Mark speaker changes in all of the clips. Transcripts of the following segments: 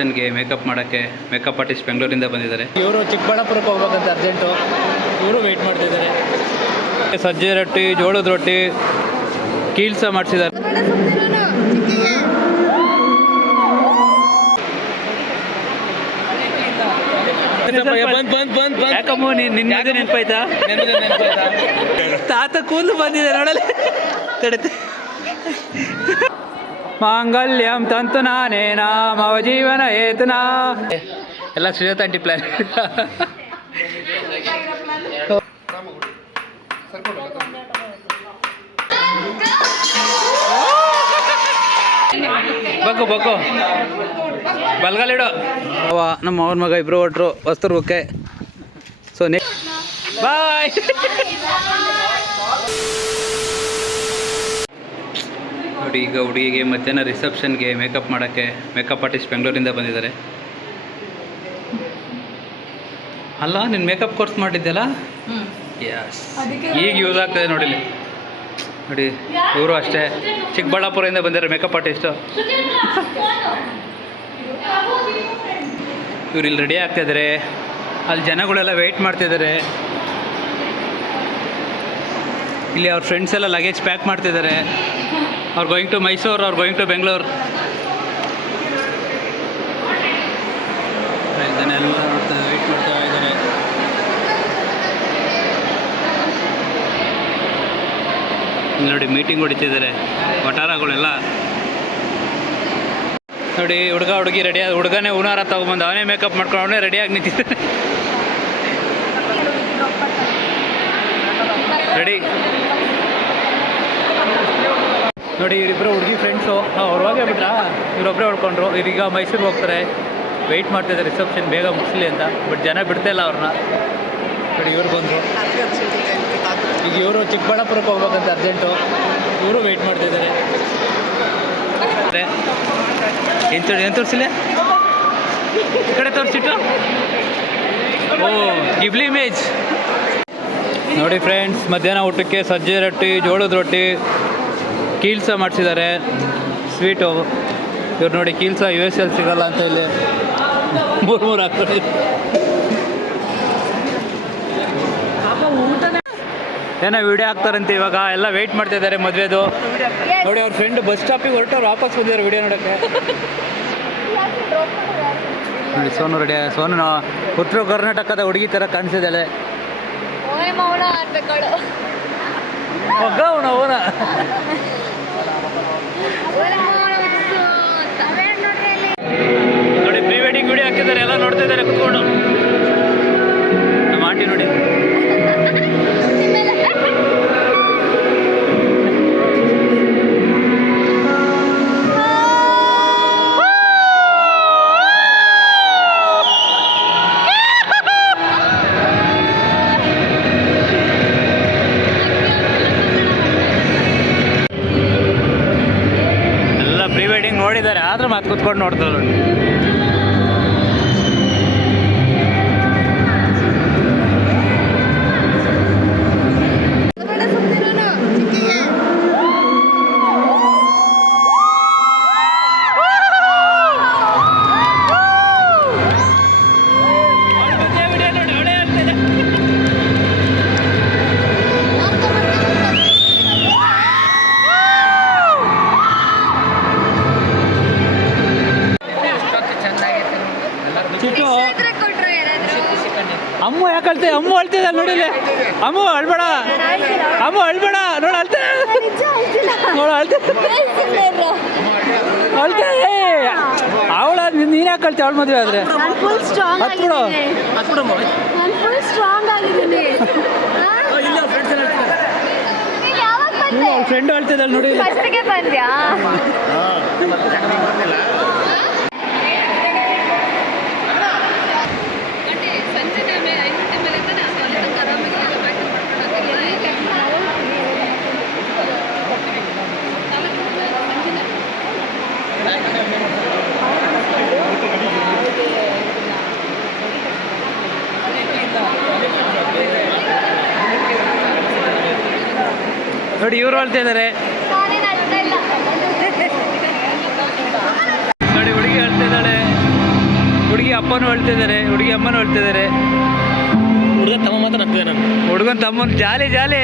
Speaker 1: ರಿಸೆಪ್ಷನ್ಗೆ makeup ಮಾಡೋಕ್ಕೆ makeup artist ಬೆಂಗಳೂರಿಂದ ಬಂದಿದ್ದಾರೆ.
Speaker 2: ಇವರು ಚಿಕ್ಕಬಳ್ಳಾಪುರಕ್ಕೆ ಹೋಗ್ಬೇಕಂತ ಅರ್ಜೆಂಟು. ಇವರು ವೆಯ್ಟ್ ಮಾಡ್ತಿದ್ದಾರೆ.
Speaker 1: ಸಜ್ಜೆ ರೊಟ್ಟಿ ಜೋಳದ ರೊಟ್ಟಿ ಕೀಲ್ಸ ಮಾಡಿಸಿದ್ದಾರೆ. ಯಾಕಮ್ಮ ನಿನ್ನ ನೆನಪಾಯ್ತಾ? ತಾತ ಕೂದಲು ಬಂದಿದೆ ನೋಡಲಿ ತಡತೆ ಮಾಂಗಲ್ಯಂ ತಂತು ನಾನೇನಾ ಮವ ಜೀವನ ಏತನಾ ಎಲ್ಲ ಸುಜಾತ ಆಂಟಿ ಪ್ಲಾನ್ ಬಕ್ಕು ಬಕ್ಕು. ಬಲ್ಗಲಿಡು ಅವ ನಮ್ಮ ಅವನ ಮಗ ಇಬ್ರು ಹೊಟ್ರು ವಸ್ತುರ್ಗಕ್ಕೆ ಸೊ ನೆ ಬಾಯ್ ನೋಡಿ ಈಗ ಹುಡುಗಿಗೆ ಮಧ್ಯಾಹ್ನ ರಿಸೆಪ್ಷನ್ಗೆ ಮೇಕಪ್ ಮಾಡೋಕ್ಕೆ ಮೇಕಪ್ ಆರ್ಟಿಸ್ಟ್ ಬೆಂಗಳೂರಿಂದ ಬಂದಿದ್ದಾರೆ. ಅಲ್ಲ, ನೀನು ಮೇಕಪ್ ಕೋರ್ಸ್ ಮಾಡಿದ್ದೆಲ್ಲ ಯಸ್ ಈಗ ಯೂಸ್ ಆಗ್ತದೆ ನೋಡಿ. ನೋಡಿ, ಇವರು ಅಷ್ಟೇ. ಚಿಕ್ಕಬಳ್ಳಾಪುರದಿಂದ ಬಂದಿದ್ದಾರೆ ಮೇಕಪ್ ಆರ್ಟಿಸ್ಟು ಇವ್ರು ಇಲ್ಲಿ ರೆಡಿ ಆಗ್ತಾಯಿದ್ದಾರೆ ಅಲ್ಲಿ ಜನಗಳೆಲ್ಲ ವೆಯ್ಟ್ ಮಾಡ್ತಿದ್ದಾರೆ ಇಲ್ಲಿ ಅವ್ರ ಫ್ರೆಂಡ್ಸ್ ಎಲ್ಲ ಲಗೇಜ್ ಪ್ಯಾಕ್ ಮಾಡ್ತಿದ್ದಾರೆ ಅವ್ರು ಗೋಯಿಂಗ್ ಟು ಮೈಸೂರು ಅವ್ರು ಗೋಯಿಂಗ್ ಟು ಬೆಂಗಳೂರು ವೆಯ್ಟ್ ಮಾಡ್ತಾ ಇದ್ದಾರೆ. ನೋಡಿ ಮೀಟಿಂಗ್ ಹೊಡಿತಿದ್ದಾರೆ. ವಟಾರಗಳೆಲ್ಲ ನೋಡಿ ಹುಡುಗ ಹುಡುಗಿ ರೆಡಿ ಹುಡುಗನೇ ಹೂನಾರ ತಗೊಂಬಂದು ಅವನೇ ಮೇಕಪ್ ಮಾಡ್ಕೊಂಡು ಅವನೇ ರೆಡಿಯಾಗಿ ನಿಂತಿದ್ದಾನೆ. ರೆಡಿ ನೋಡಿ ಇವರಿಬ್ಬರು ಹುಡುಗಿ ಫ್ರೆಂಡ್ಸು ಅವ್ರು ಹೋಗೇ ಬಿಟ್ರಾ ಇವರೊಬ್ಬರೇ ಹೊಡ್ಕೊಂಡ್ರು. ಈಗ ಮೈಸೂರಿಗೆ ಹೋಗ್ತಾರೆ. ವೆಯ್ಟ್ ಮಾಡ್ತಿದ್ದಾರೆ. ರಿಸೆಪ್ಷನ್ ಬೇಗ ಮುಗಿಸ್ಲಿ ಅಂತ. ಬಟ್ ಜನ ಬಿಡ್ತಾ ಇಲ್ಲ ಅವ್ರನ್ನ. ನೋಡಿ, ಇವ್ರು ಬಂದರು. ಈಗ ಇವರು ಚಿಕ್ಕಬಳ್ಳಾಪುರಕ್ಕೆ ಹೋಗ್ಬೇಕಂತ ಅರ್ಜೆಂಟು ಇವರು ವೆಯ್ಟ್ ಮಾಡ್ತಿದ್ದಾರೆ. ಏನು ತೋರಿ, ಏನು ತೋರಿಸಿಲ್ಲ ಈ ಕಡೆ ತೋರಿಸಿಟ್ಟು ಓ ಗಿಬ್ಲಿ ಇಮೇಜ್ ನೋಡಿ ಫ್ರೆಂಡ್ಸ್ ಮಧ್ಯಾಹ್ನ ಊಟಕ್ಕೆ ಸಜ್ಜೆ ರೊಟ್ಟಿ, ಜೋಳದ ರೊಟ್ಟಿ. ಕೀಲ್ಸ ಮಾಡಿಸಿದ್ದಾರೆ. ಸ್ವೀಟು ಇವ್ರು ನೋಡಿ ಕೀಲ್ಸ ಯು ಎಸ್ ಎಲ್ ಸಿಗಲ್ಲ ಅಂತ ಇಲ್ಲಿ ಮೂರು ಮೂರು ಹಾಕ್ತಾರೆ ಏನೋ ವಿಡಿಯೋ ಹಾಕ್ತಾರಂತೆ ಇವಾಗ. ಎಲ್ಲ ವೆಯ್ಟ್ ಮಾಡ್ತಿದ್ದಾರೆ ಮದುವೆದು. ನೋಡಿ ಅವ್ರ ಫ್ರೆಂಡ್ ಬಸ್ ಸ್ಟಾಪಿಗೆ ಹೊರಟವ್ರು ವಾಪಸ್ ಬಂದಿದ್ದಾರೆ ವಿಡಿಯೋ ನೋಡೋಕ್ಕೆ. ನೋಡಿ ಸೋನು ರೆಡಿ ಸೋನು ಉತ್ತರ ಕರ್ನಾಟಕದ ಹುಡುಗಿ ಥರ ಕಾಣಿಸಿದ್ದಾಳೆ
Speaker 3: ಅನ್ಬೇಕಳು
Speaker 1: ಮಗ ಅವನ ಅವನ
Speaker 3: ಓಯ್ ಮೌನ ಅಂತ ನೋಡ್ರಿ ಅಲ್ಲಿ
Speaker 1: ನೋಡಿ ಪ್ರೀ ವೆಡ್ಡಿಂಗ್ ವಿಡಿಯೋ ಹಾಕಿದ್ದಾರೆ ಎಲ್ಲ ನೋಡ್ತಾ ಇದ್ದಾರೆ ಕುತ್ಕೊಂಡು. ನಮ್ಮ ಆಂಟಿ ನೋಡಿ. ಕುತ್ಕೊಂಡು ನೋಡ್ತಾ ನೋಡಿ. ಅಮ್ಮ ಅಳ್ಬೇಡ. ಅಮ್ಮ ಅಳ್ಬೇಡ. ನೋಡ ಅಳ್ತೆ. ನೋಡ ಅಳ್ತೆ. ಅಳ್ತೆ ಅವಳ ನೀನು ಯಾಕೆ ಅಳ್ತೆ? ಅವಳ ಮದುವೆ ಆದ್ರೆ? ಹತ್ಬಿಡು. ಫ್ರೆಂಡ್ ಅಳ್ತಿದ್ದಾಳೆ ನೋಡಿ.
Speaker 3: ಬಂದ್ಯಾ?
Speaker 1: ನೋಡಿ ಇವರು ಅಳ್ತಿದ್ದಾರೆ ನೋಡಿ ಹುಡುಗಿ ಹೇಳ್ತಾ ಹುಡುಗಿ ಅಪ್ಪನೂ ಹೇಳ್ತಾ ಹುಡುಗಿ ಅಮ್ಮನೂ ಹೇಳ್ತಿದ್ದಾರೆ
Speaker 2: ಹುಡುಗ ತಮ್ಮ ಮಾತ್ರ ನಾನು
Speaker 1: ಹುಡುಗನ್ ತಮ್ಮನ್ ಜಾಲಿ ಜಾಲಿ.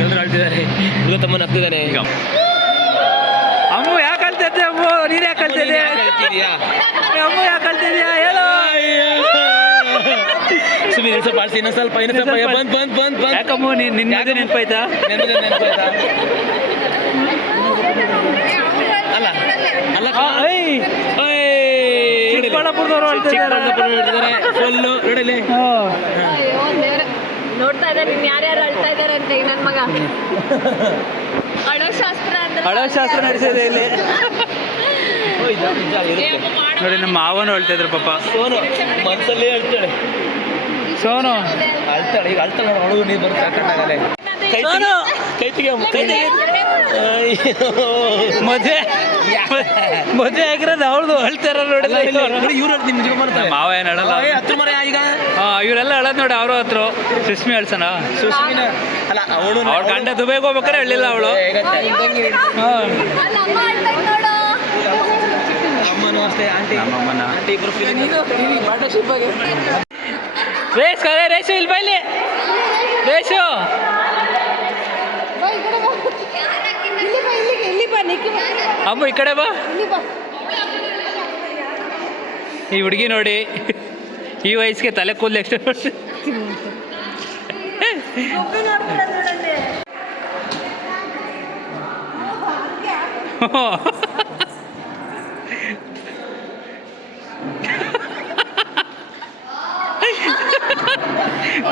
Speaker 2: ಎಲ್ಲರೂ ಹೇಳ್ತಿದ್ದಾರೆ ಹುಡುಗ ತಮ್ಮ ಹತ್ತಿದ್ದಾನೆ
Speaker 1: ಈಗ. ಅಮ್ಮ ಯಾಕೆ ಕಳ್ತಿದ್ದೆ ಅಮ್ಮ? ನೀನ್ ಯಾಕೆ
Speaker 2: ಕಲ್ತಿದ್ಯಾ
Speaker 1: ಅಮ್ಮ ಯಾಕೆ ಕಲ್ತಿದ್ಯಾ ಹೇಳು.
Speaker 2: ಸುಮ್ಮನೆ ಸ್ವಲ್ಪ ಆಡ್ಸಿ ಇನ್ನೊಂದ್ ಸ್ವಲ್ಪ ಇನ್ನೊಂದು ಸ್ವಲ್ಪ ಬಂದ್ ಬಂದ್ ಬಂದ್ ಬಂದ್.
Speaker 1: ಯಾಕಮ್ಮ ನೀನ್ ನಿನ್ನ ನೆನಪಾಯ್ತಾ?
Speaker 2: ನೆನ್ಪಿದೆ, ನೆನ್ಪಾಯ್ತಾ? ಅಲ್ಲ ಅಲ್ಲ
Speaker 1: ಆ, ಐ ಚಿಕ್ಕಬಳ್ಳಾಪುರದವ್ರು ಹೇಳ್ತಿದ್ದಾರೆ.
Speaker 2: ಫುಲ್ಲು ನೋಡಲಿ.
Speaker 1: ಹಾ.
Speaker 3: ಅಯ್ಯೋ ದೇವ್ರೆ. ನೋಡ್ತಾ ಇದ್ದಾರೆ ಇನ್ ಯಾರ್ಯಾರು ಅಳ್ತಾ ಇದಾರೆ ಅಂತ ಈಗ ನನ್ ಮಗ. ಅಳೋ ಶಾಸ್ತ್ರ ಅಂದ್ರೆ
Speaker 1: ಹಳೋ ಶಾಸ್ತ್ರ ನಡೆಸಿದೆ ಇಲ್ಲಿ. ನೋಡಿ ನಮ್ಮ ಮಾವನು ಹೇಳ್ತಿದ್ರು ಪಾಪ.
Speaker 2: ಸೋನು ಮನ್ಸಲ್ಲೇ ಹೇಳ್ತಾಳೆ
Speaker 1: ಸೋನು.
Speaker 2: ಅಳ್ತಾಳೆ ಈಗ ಅಳ್ತಾಳೆ ನೋಡು, ಹುಡುಗ ನೀರು ಬರುತ್ತೆ ಕೈ
Speaker 1: ಸೋನು
Speaker 2: ಕೈ ತೆಗಿ ಅಮ್ಮ, ಕೈ ತೆಗಿ
Speaker 1: ಮದುವೆ ಮದುವೆ ಆಗಿರೋದು ಅವ್ರದ್ದು ಅಳ್ತಾರ ನೋಡಿ
Speaker 2: ಇವ್ರ ಇಲ್ಲ, ನೋಡಿ ಇವ್ರು ನಿಮ್ ಜೀವ ಮಾಡ್ತಾರೆ
Speaker 1: ಮಾವ ಏನ್ ಅಳಲ್ಲ
Speaker 2: ಏ, ಹತ್ತು ಮರ ಈಗ?
Speaker 1: ಹಾ ಇವರೆಲ್ಲ ಅಳದ್ ನೋಡಿ ಅವ್ರ ಹತ್ರ. ಸುಷ್ಮಿ ಅಳ್ಸನ
Speaker 2: ಸುಶ್ಮಿನ ಅಲ್ಲ ಅವಳು
Speaker 1: ಅವ್ಳ ಗಂಡ ದುಬೈಗೆ ಹೋಗ್ಬೇಕಾರೆ ಹೇಳಿಲ್ಲ ಅವಳು. ಹಾ
Speaker 3: ಅಲ್ಲ ಅಮ್ಮ ಅಳ್ತಾ ನೋಡು.
Speaker 2: ಅಮ್ಮನೂ ಅಷ್ಟೇ ಆಂಟಿ.
Speaker 1: ನಮ್ಮಮ್ಮನ.
Speaker 2: ಆಂಟಿ ಇಬ್ರು ಫೀಲಿಂಗ್
Speaker 1: ರೇಸ್ ಕರೆ ರೇಸು ಇಲ್ಲಿ ಬೈಲಿ ರೇಸು. ಅಮ್ಮ ಈ ಕಡೆ ಬಾ. ಈ ಹುಡುಗಿ ನೋಡಿ ಈ ವಯಸ್ಸಿಗೆ ತಲೆ ಕೂದಲು ಎಷ್ಟು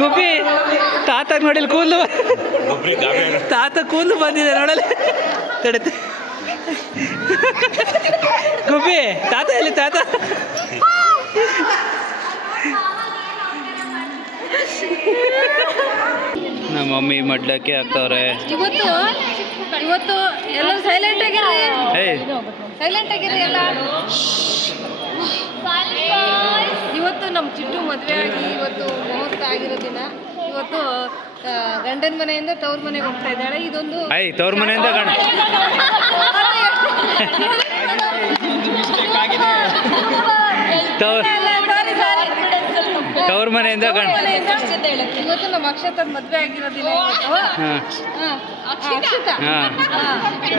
Speaker 1: ಗುಬ್ಬಿ ತಾತ ನೋಡಿಲ್ಲ ಕೂದಲು ತಾತ ಕೂದಲು ಬಂದಿದೆ ನೋಡಲಿ ತಡತೆ. ಗುಬ್ಬಿ ತಾತ ಎಲ್ಲಿ ತಾತ? ನಮ್ಮ ಮಮ್ಮಿ ಮಡ್ಲಕ್ಕೆ ಹಾಕ್ತವ್ರೆ
Speaker 3: ಇವತ್ತು ಇವತ್ತು ಎಲ್ಲ ಸೈಲೆಂಟ್
Speaker 1: ಆಗಿರ್ರಿ.
Speaker 3: ಸೈಲೆಂಟ್ ಆಗಿರ್ರಿ ಎಲ್ಲ. ನಮ್ಮ ಚಿಟ್ಟು ಮದುವೆ ಆಗಿ ಇವತ್ತು ಮುಹೂರ್ತ ಆಗಿರೋ ದಿನ. ಇವತ್ತು ಗಂಡನ ಮನೆಯಿಂದ ತವ್ರ ಮನೆಗೆ ಹೋಗ್ತಾ ಇದ್ದಾಳೆ. ಇದೊಂದು
Speaker 1: ಐ ತವ್ರ ಮನೆಯಿಂದ ಗಂಡ. ತವ್ರ ಮನೆಯಿಂದ ಗಂಡ.
Speaker 3: ಇವತ್ತು ನಮ್ಮ ಅಕ್ಷತದ ಮದುವೆ ಆಗಿರೋದಿಲ್ಲ ದಿನ ಇವತ್ತು.
Speaker 1: ಹಾಂ.
Speaker 3: ಹಾ, ಅಕ್ಷತಾ.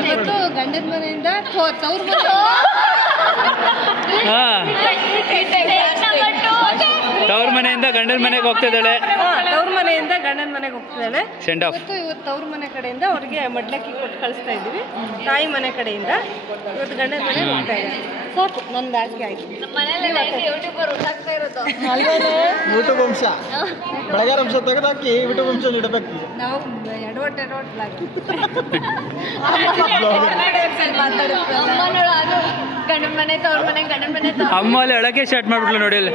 Speaker 3: ಇವತ್ತು ಗಂಡನ ಮನೆಯಿಂದ ತವ್ರ ಮನೆ
Speaker 1: ಹಾಂ. ತವ್ರ ಮನೆಯಿಂದ ಗಂಡನ ಮನೆಗೆ ಹೋಗ್ತಾ
Speaker 3: ಇದ್ದಾಳೆ ತವ್ರ ಮನೆಯಿಂದ ಗಂಡನ ಮನೆಗೆ ಹೋಗ್ತಿದ್ದಾಳೆ.
Speaker 1: ಸೆಂಡ್ ಆಫ್
Speaker 3: ಇವತ್ತು ಇವತ್ತು ತವ್ರ ಮನೆ ಕಡೆಯಿಂದ ಅವ್ರಿಗೆ ಮಡ್ಲಕ್ಕಿ ಕೊಟ್ಟು ಕಳಿಸ್ತಾ ಇದ್ದೀವಿ. ತಾಯಿ ಮನೆ ಕಡೆಯಿಂದ ಇವತ್ತು ಗಂಡನ ಮನೆಗೆ ಹೋಗ್ತಾ ಇದ್ದಾರೆ. ಸಾಕು ನಂದು ಆಕೆ ಆಯ್ತು.
Speaker 4: ಯೂಟ್ಯೂಬ್ ಅಂಶ. ಬೆಳಗಾರ ಅಂಶ ತೆಗೆದಾಕಿ ಯೂಟ್ಯೂಬ್ ಅಂಶ ಇಡಬೇಕು
Speaker 3: ನಾವು ಗಂಡನ ಮನೆ
Speaker 1: ಅಮ್ಮ ಅಲ್ಲಿ ಒಳಗೆ ಸ್ಟಾರ್ಟ್ ಮಾಡ್ಬಿಟ್ಲು ನೋಡಿ ಅಲ್ಲಿ.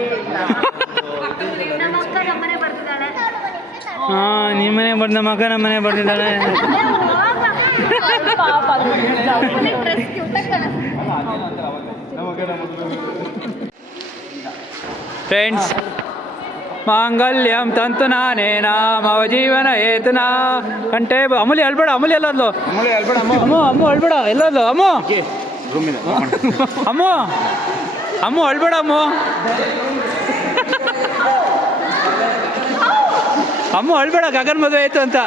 Speaker 1: ಹಾಂ ನಿಮ್ಮ ಮನೆ ಬಂದ ನಮ್ಮ ನಮ್ಮ ಮನೆ ಬರ್ತಿದ್ದಾಳೆ. ಫ್ರೆಂಡ್ಸ್ ಮಾಂಗಲ್ಯಂ ತಂತು ನಾನೇನ ಮವ ಜೀವನ ಏತನ ಕಂಟೆ ಅಮೂಲಿ ಹೇಳ್ಬೇಡ ಅಮೂಲಿ ಎಲ್ಲದ್ಲು. ಅಮ್ಮ. ಅಮ್ಮ ಹೇಳ್ಬೇಡ ಎಲ್ಲದ್ಲು ಅಮ್ಮ. ಅಮ್ಮ ಅಮ್ಮ ಹೇಳ್ಬೇಡ ಅಮ್ಮ. ಅಮ್ಮ ಅಳ್ಬೇಡ ಗಗನ್ ಮದುವೆ ಆಯ್ತು ಅಂತ.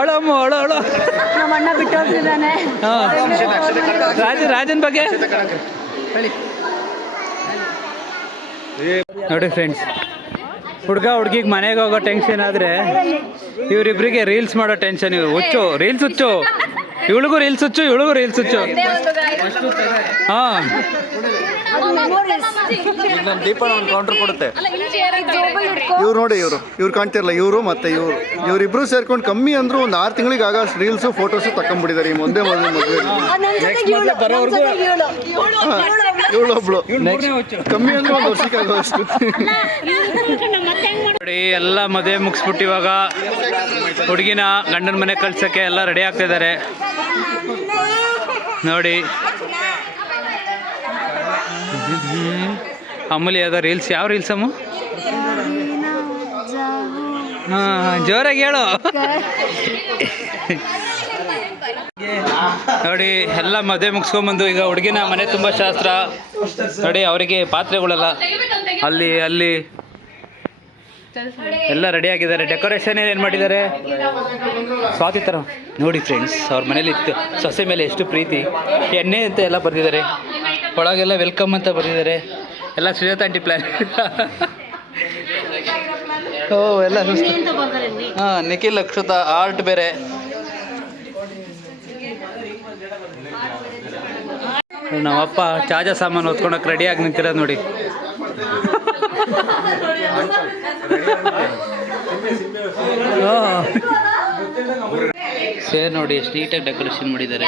Speaker 1: ಅಳು ಅಮ್ಮ ಅಳು ಅಳು. ರಾಜ ರಾಜನ್ ಬಗ್ಗೆ? ನೋಡಿ ಫ್ರೆಂಡ್ಸ್ ಹುಡುಗ ಹುಡುಗಿಗೆ ಮನೆಗೆ ಹೋಗೋ ಟೆನ್ಷನ್ ಆದರೆ ಇವರಿಬ್ರಿಗೆ ರೀಲ್ಸ್ ಮಾಡೋ ಟೆನ್ಷನ್ ಇವ್ರು ಹುಚ್ಚು ರೀಲ್ಸ್ ಹುಚ್ಚು. ಇವಳಿಗೂ ರೀಲ್ಸ್ ಹುಚ್ಚು ಇವಳಿಗೂ ರೀಲ್ಸ್ ಹುಚ್ಚು. ಹಾಂ.
Speaker 4: ದೀಪನ ಒಂದು ಕೌಂಟರ್ ಕೊಡುತ್ತೆ. ಇವ್ರು ನೋಡಿ ಇವರು. ಇವ್ರು ಕಾಣ್ತಿರಲ್ಲ ಇವರು ಮತ್ತೆ ಇವರು. ಇವರಿಬ್ರು ಸೇರ್ಕೊಂಡು ಕಮ್ಮಿ ಅಂದ್ರೂ ಒಂದು ಆರು ತಿಂಗಳಿಗೆ ಆಗ ರೀಲ್ಸು ಫೋಟೋಸು ತಕೊಂಡ್ಬಿಟ್ಟಿದ್ದಾರೆ ಈ ಮುಂದೆ ಮೊದಲು ಮದುವೆ. ಇವಳೊಬ್ಳು. ಕಮ್ಮಿ ಅಂದ್ರೆ ಒಂದು ವರ್ಷಕ್ಕೆ ಆಗೋಷ್ಟು
Speaker 1: ನೋಡಿ ಎಲ್ಲ ಮದುವೆ ಮುಗಿಸ್ಬಿಟ್ಟು ಇವಾಗ ಹುಡುಗಿನ ಗಂಡನ ಮನೆ ಕಳ್ಸೋಕ್ಕೆ ಎಲ್ಲ ರೆಡಿ ಆಗ್ತಿದ್ದಾರೆ ನೋಡಿ. ಅಮೂಲಿ ಯಾವ್ದು ರೀಲ್ಸ್ ಯಾವ ರೀಲ್ಸ್ ಅಮ್ಮ? ಜೋರಾಗಿ ಹೇಳು. ನೋಡಿ, ಎಲ್ಲ ಮದುವೆ ಮುಗಿಸ್ಕೊಂಬಂದು ಈಗ ಹುಡುಗಿನ ಮನೆ ತುಂಬ ಶಾಸ್ತ್ರ. ನೋಡಿ, ಅವರಿಗೆ ಪಾತ್ರೆಗಳೆಲ್ಲ. ಅಲ್ಲಿ ಅಲ್ಲಿ ಎಲ್ಲ ರೆಡಿ ಆಗಿದ್ದಾರೆ. ಡೆಕೋರೇಷನ್ ಏನು ಮಾಡಿದ್ದಾರೆ? ಸ್ವಾತಿ ಥರ ನೋಡಿ ಫ್ರೆಂಡ್ಸ್ ಅವ್ರ ಮನೇಲಿ ಇತ್ತು. ಸೊಸೆ ಮೇಲೆ ಎಷ್ಟು ಪ್ರೀತಿ. ಎಣ್ಣೆ ಅಂತ ಎಲ್ಲ ಬರೆದಿದ್ದಾರೆ. ಒಳಗೆಲ್ಲ ವೆಲ್ಕಮ್ ಅಂತ ಬರೆದಿದ್ದಾರೆ. ಎಲ್ಲ ಸುಜಾತ ಆಂಟಿ ಪ್ಲ್ಯಾನ್ ಓ, ಎಲ್ಲ ಹಾಂ, ನಿಖಿಲ್, ಅಕ್ಷತ ಆರ್ಟ್ ಬೇರೆ. ನಮ್ಮಪ್ಪ ಚಾಜಾ ಸಾಮಾನು ಹೊತ್ಕೊಳ್ಳೋಕೆ ರೆಡಿ ಆಗಿ ನಿಂತಿರೋದು ನೋಡಿ. ಸೇರ್ ನೋಡಿ ಎಷ್ಟು ನೀಟಾಗಿ ಡೆಕೋರೇಷನ್ ಮಾಡಿದ್ದಾರೆ.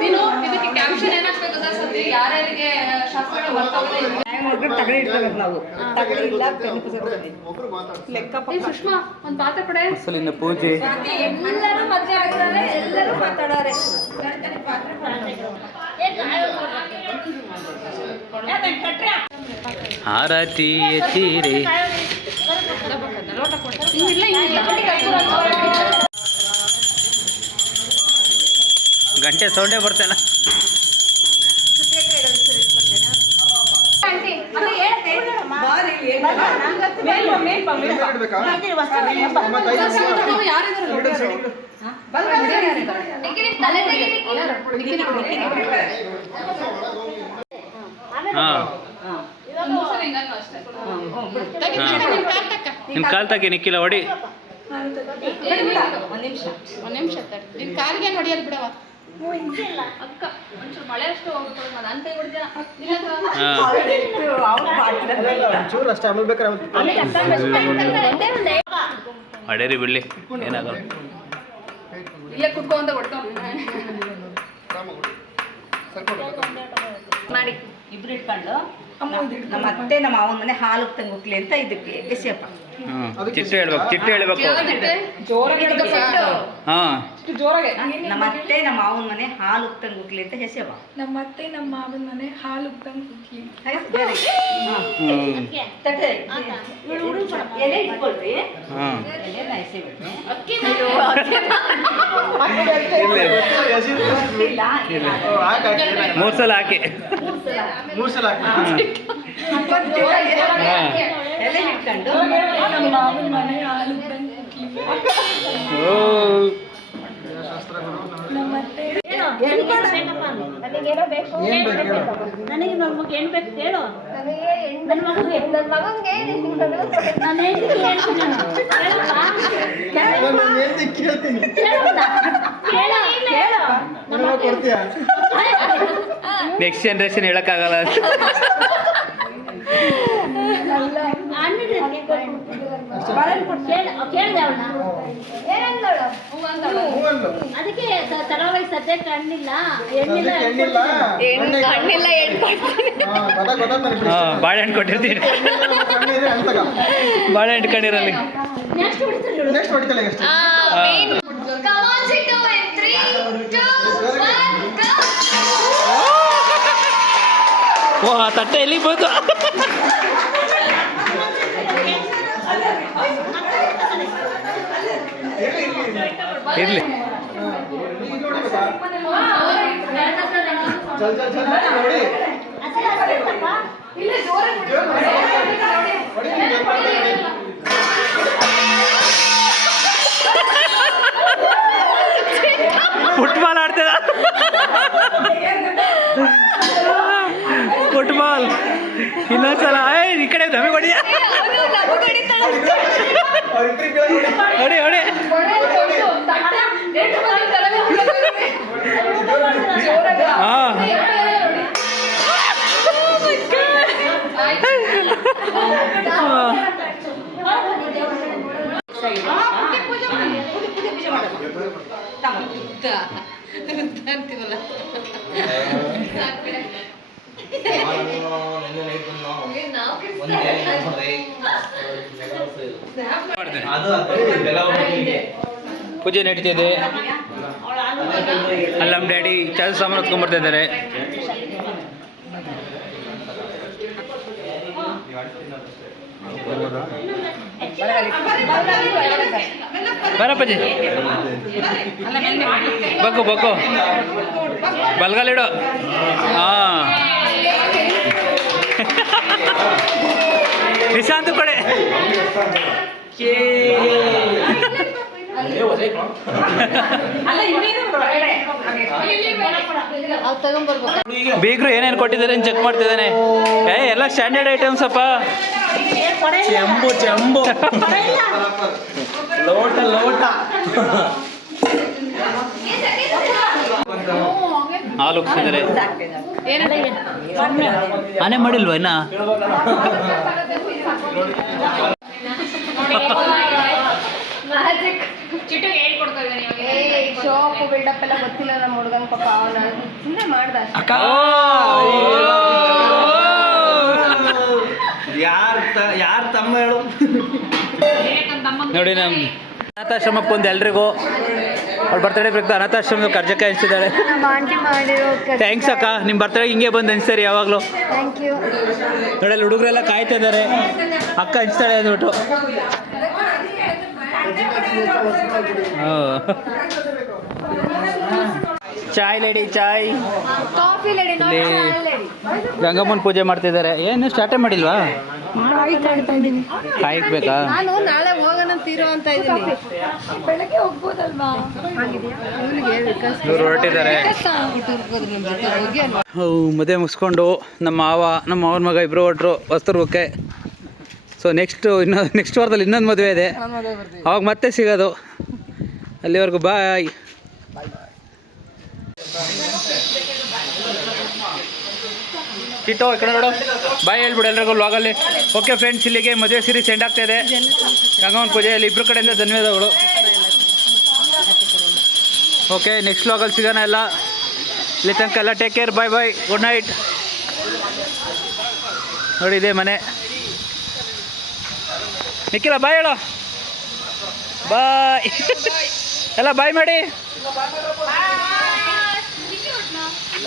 Speaker 3: ನೀನು ಸುಷ್ಮಾ ಒಂದ್ ಪಾತ್ರ ಕೊಡೆ.
Speaker 1: ಅಸಲಿನ ಪೂಜೆ.
Speaker 3: ಎಲ್ಲರೂ ಮದ್ವೆ ಆಗಿದ್ದಾರೆ ಎಲ್ಲರೂ ಮಾತಾಡೋರೆ.
Speaker 1: ಆರತಿ ಎತ್ತೀರಿ. ಗಂಟೆ ಸೌಂಡೇ ಬರ್ತೇನೆ? ಹಾಂ ನಿಮ್ಮ ಕಾಲ್ ತಕ್ಕೆ ನಿಕ್ಕಿಲ್ಲ ಹೊಡಿ
Speaker 3: ಒಂದ್ ನಿಮಿಷ ತಡಿ. ನಿನ್ ಕಾಲ್ಗೆ ಹೊಡಿಯಲ್ ಬಿಡವ ಅಕ್ಕ ಒಂಚೂರು ಮಳೆ ಅಷ್ಟು ಹೋಗ್ಬಿಟ್ಟು ನನ್ನ ಕೈ ಹೊಡ್ತೀನ
Speaker 1: ಹಾಂ.
Speaker 4: ಚೂರು ಅಷ್ಟೇ ಆಮೇಲೆ ಬೇಕಾದ್ರೆ
Speaker 1: ಅಡೇರಿ ಬಿಡ್ಲಿ ಏನಾಗಲ್ಲ
Speaker 3: ಇಲ್ಲೇ ಕುತ್ಕೊಂತ ಹೊಡ್ಕೊ. ಮಾಡಿ
Speaker 5: ಇಬ್ರು ಇಟ್ಕೊಂಡು ನಮ್ಮ ಅತ್ತೆ ನಮ್ಮ ಅವನ ಮನೆ ಹಾಲು ತಂಗುಕ್ಲಿ ಅಂತ ಇದಕ್ಕೆ ಎಸೆಯಪ್ಪ
Speaker 1: ಚಿಟ್ಟು ಹೇಳ್ಬೇಕು ಚಿಟ್ಟು ಹೇಳ್ಬೇಕು.
Speaker 5: ಜೋರಾಗಿ
Speaker 1: ಜೋರಾಗೆ.
Speaker 5: ನಮ್ಮ ಅತ್ತೆ ನಮ್ಮ ಮಾವನ ಮನೆ ಹಾಲು ಉಕ್ತಂಗ್ ಅಂತ ಹೆಸೆಯಪ್ಪ
Speaker 6: ನಮ್ಮ ಅತ್ತೆ ನಮ್ಮ ಮಾವನ ಮನೆ ಹಾಲು
Speaker 1: ಉಕ್ತಂಗ್
Speaker 5: ತಟ್ಟೆ ಎಲೆ ಇಟ್ಕೊಳ್ರಿ.
Speaker 1: ಹಾಂ.
Speaker 5: ಎಲೆನ ಎಸೆಬಿಡ್ರಿ ಇಲ್ಲ.
Speaker 1: ಮೂರು ಸಲ ಹಾಕಿ
Speaker 4: ಮೂರು ಸಲ ಹಾಕಿ.
Speaker 1: ಹಾಂ
Speaker 5: ಹಿಡ್ಕೊಂಡು
Speaker 6: ನಮ್ಮ ಮಾವನ ಮನೆ ಹಾಲು
Speaker 7: ನನಗೆ ನನ್ನ ಮಗ ಏನ್ ಬೇಕು ಹೇಳು ನನ್ನ ನನ್ನ ಮಗಂಗೆ ನಾನು ಹೇಳ್ತೀನಿ ನಾನು. ಹೇಳಪ್ಪ.
Speaker 4: ಕೇಳ್ತೀನಿ.
Speaker 7: ಹೇಳಪ್ಪ. ಹೇಳು, ಹೇಳು.
Speaker 4: ಕೊಡ್ತೀಯಾ?
Speaker 1: ನೆಕ್ಸ್ಟ್ ಜನ್ರೇಷನ್ ಹೇಳಕ್ಕಾಗಲ್ಲ.
Speaker 7: ಬಾಳೆಹಣ್ಣು ಕೊಟ್ಟು ಕೇಳು ಕೇಳಿದೆ ಅವಳನ್ನ ಅದಕ್ಕೆ ಸದ್ಯಕ್ಕೆ ಹೆಣ್ಣಿಲ್ಲ
Speaker 3: ಕಣ್ಣಿಲ್ಲ
Speaker 1: ಬಾಳೆಹಣ್ಣು ಕೊಟ್ಟಿರ್ತೀನಿ. ಬಾಳೆಹಣ್ಣು ಕಣ್ಣಿರಲ್ಲಿ.
Speaker 7: ನೆಕ್ಸ್ಟ್ ಇವಳು.
Speaker 4: ನೆಕ್ಸ್ಟ್ ಹೊಡಿತಾಳೆ ಅಷ್ಟೇ.
Speaker 1: ಓ ಆ ತಟ್ಟೆ ಎಲ್ಲಿ ಬಂತು ಇರ್ಲಿ. ಫುಟ್ಬಾಲ್ ಆಡ್ತಿದ ಫುಟ್ಬಾಲ್. ಇನ್ನೊಂದ್ಸಲ ಈ ಕಡೆ ದಮಿ ಹೊಡಿ
Speaker 3: ಅಂತೀವಲ್ಲ
Speaker 1: ಪೂಜೆ ನಡೀತಿದೆ. ಅಲ್ಲಿ ನಮ್ಮ ಡ್ಯಾಡಿ ಕೆಲಸ ಸಾಮಾನು ಹೊತ್ಕೊಂಡ್ಬರ್ತಾ ಇದ್ದಾರೆ. ಬರಪ್ಪಾಜಿ ಬಗ್ಗು ಬಗ್ಗು ಬಲ್ಗಾಲಿಡು ಹಾಂ. ನಿಶಾಂತ್ ಕೊಡೆ.
Speaker 3: ಅಲ್ಲ
Speaker 1: ಬೀಗ್ರು ಏನೇನು ಕೊಟ್ಟಿದ್ದಾರೆ ಅಂತ ಚೆಕ್ ಮಾಡ್ತಿದ್ದಾನೆ. ಏ ಎಲ್ಲ ಸ್ಟ್ಯಾಂಡರ್ಡ್ ಐಟಮ್ಸ್ ಅಪ್ಪ.
Speaker 2: ಚೆಂಬು ಚೆಂಬು. ಲೋಟ ಲೋಟ.
Speaker 1: ಹಾಲು ಉಗ್ಸಿದ್ದಾರೆ ಆನೆ ಮಾಡಿಲ್ವ ಇನ್ನ?
Speaker 3: ಶಾಪ್ ಬಿಲ್ಡಪ್ ಎಲ್ಲ ಗೊತ್ತಿಲ್ಲ ನಮ್ಮ ಹುಡುಗನ ಪಾಪ ಅವನ ಸುಮ್ಮನೆ ಮಾಡ್ದ ಅಷ್ಟೇ.
Speaker 2: ಯಾರ್ ಯಾರ್ ತಮ್ಮ ಹೇಳು?
Speaker 1: ನೋಡಿ ನಮ್ಮ ಅನಾಥಾಶ್ರಮಕ್ಕೆ ಒಂದು ಎಲ್ರಿಗೂ. ಅವ್ರ ಬರ್ತಡೇ ಪ್ರಯುಕ್ತ ಅನಾಥಾಶ್ರಮದ ಕರ್ಜಕ ಹಂಚಿದ್ದಾಳೆ
Speaker 3: ನಮ್ಮ ಆಂಟಿ ಮಾಡಿರೋ
Speaker 1: ಥ್ಯಾಂಕ್ಸ್ ಅಕ್ಕ. ನಿಮ್ಮ ಬರ್ತಡೇ ಹಿಂಗೆ ಬಂದು ಅನಿಸ್ತಾರೆ ಯಾವಾಗಲೂ.
Speaker 3: ಥ್ಯಾಂಕ್ ಯು
Speaker 1: ನೋಡಿ ಹುಡುಗರೆಲ್ಲ ಕಾಯ್ತಾ ಇದ್ದಾರೆ ಅಕ್ಕ ಹಂಚ್ತಾಳೆ ಅಂದ್ಬಿಟ್ಟು. ಹ್ಞೂ. ಚಾಯ್ ಲೇಡಿ ಚಾಯ್ ಇಲ್ಲಿ ಗಂಗಮ್ಮನ ಪೂಜೆ ಮಾಡ್ತಿದ್ದಾರೆ. ಏನು ಸ್ಟಾರ್ಟೇ ಮಾಡಿಲ್ವಾ? ಕಾಯ್ಬೇಕಾ?
Speaker 3: ನಾನು ನಾಳೆ ಹೋಗೋಣ ತೀರೋ ಅಂತ ಇದ್ದೀನಿ.
Speaker 6: ಬೆಳಗ್ಗೆ ಹೋಗ್ಬೋದಲ್ವಾ?
Speaker 1: ಇವ್ರು ಹೊರಟಿದ್ದಾರೆ. ಮದುವೆ ಮುಗಿಸ್ಕೊಂಡು ನಮ್ಮ ಮಾವ ನಮ್ಮ ಮಾವನ ಮಗ ಇಬ್ಬರು ಹೊರಟ್ರು ವಸ್ತುರ್ಗಕ್ಕೆ ಸೊ ನೆಕ್ಸ್ಟು ಇನ್ನೊಂದು ನೆಕ್ಸ್ಟ್ ವಾರದಲ್ಲಿ ಇನ್ನೊಂದು ಮದುವೆ ಇದೆ. ಅವಾಗ ಮತ್ತೆ ಸಿಗೋದು. ಅಲ್ಲಿವರೆಗೂ ಬಾಯ್ ಟಿಟೋ ಈ ಕಡೆ ನೋಡು. ಬಾಯ್ ಹೇಳ್ಬಿಡು ಎಲ್ರಿಗೂ ಲಾಗಲ್ಲಿ ಓಕೆ ಫ್ರೆಂಡ್ಸ್ ಇಲ್ಲಿಗೆ ಮದುವೆ ಸೀರೆ ಸೆಂಡ್ ಆಗ್ತಾ ಇದೆ. ಗಂಗಮ್ಮನ ಪೂಜೆಯಲ್ಲಿ ಇಬ್ಬರು ಕಡೆಯಿಂದ ಧನ್ಯವಾದಗಳು. ಓಕೆ ನೆಕ್ಸ್ಟ್ ಲಾಗಲ್ಲಿ ಸಿಗೋಣ ಎಲ್ಲ. ಇಲ್ಲಿ ತನಕ ಎಲ್ಲ take care bye bye good night ನೋಡಿ, ಇದೆ ಮನೆ. ನಿಖಿಲ ಬಾಯ್ ಹೇಳು. ಬಾಯ್ ಎಲ್ಲ ಬಾಯ್ ಮಾಡಿ.